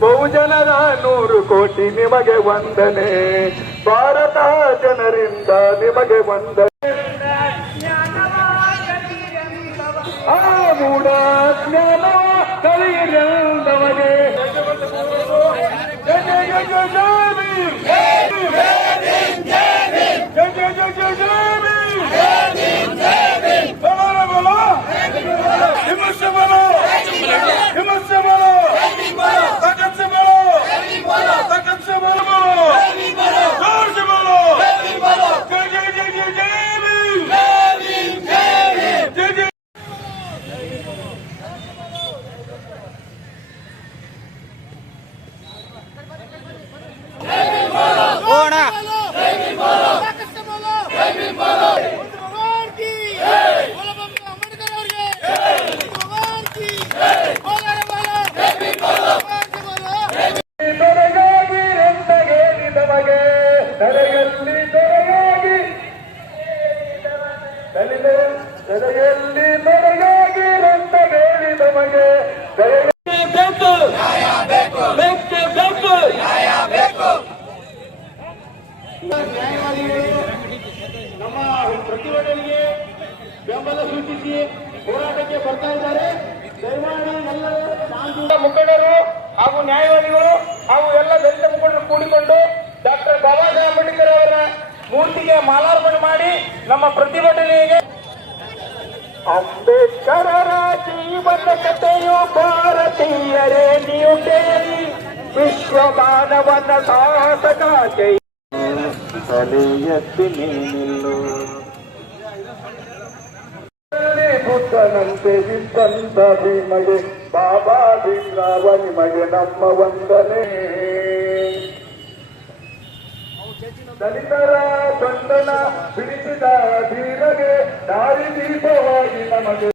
ಬಹುಜನರ ನೂರು ಕೋಟಿ ನಿಮಗೆ ವಂದನೆ ಭಾರತ ಜನರಿಂದ ನಿಮಗೆ ವಂದನೆ ಆ ಮೂಢ ಜ್ಞಾನ ಕಲಿಯಂದವಗೆ ತಲೆಯಲ್ಲಿ ಅಂತ ಹೇಳಿ ನಮಗೆ. ಬೇಕು ಬೇಕೇ ಬೇಕು ನ್ಯಾಯವಾದಿಗಳು ನಮ್ಮ ಪ್ರತಿಭಟನೆಗೆ ಬೆಂಬಲ ಸೂಚಿಸಿ ಹೋರಾಟಕ್ಕೆ ಬರ್ತಾ ಇದ್ದಾರೆ. ದಯಮಾಡಿ ಎಲ್ಲರೂ ಶಾಂತಿ ಮುಖಂಡರು ಹಾಗೂ ನ್ಯಾಯವಾದಿಗಳು ಹಾಗೂ ಎಲ್ಲ ದಲಿತ ಮುಖಂಡರು ಕೂಡಿಕೊಂಡು ಡಾಕ್ಟರ್ ಬಾಬಾ ಸಾಹೇಬ್ ಅಂಬೇಡ್ಕರ್ ಅವರ ಮೂರ್ತಿಗೆ ಮಾಲಾರ್ಪಣೆ ಮಾಡಿ ನಮ್ಮ ಪ್ರತಿಭಟನೆಗೆ ಅಂಬೇಡ್ಕರರ ಜೀವನ ಕಥೆಯು ಭಾರತೀಯರೇ ನೀವು ಕೇಳಿ ವಿಶ್ವ ಮಾನವನ ಸಾಹಸಕ ಜೈ. ತಲೆ ಎತ್ತಿ ನಿಲ್ಲು ಬುದ್ಧನಂತೆ ಇದ್ದಂತ ಭೀಮಗೆ ಬಾಬಾ ಭೀಮರಾವ ನಿಮಗೆ ನಮ್ಮ ವಂದನೆ. ದಲಿತರ ಬಂಧನ ಬಿಡಿಸಿದ ಧೀರಗೆ ದಾರಿ ದೀಪವಾಗಿ thank you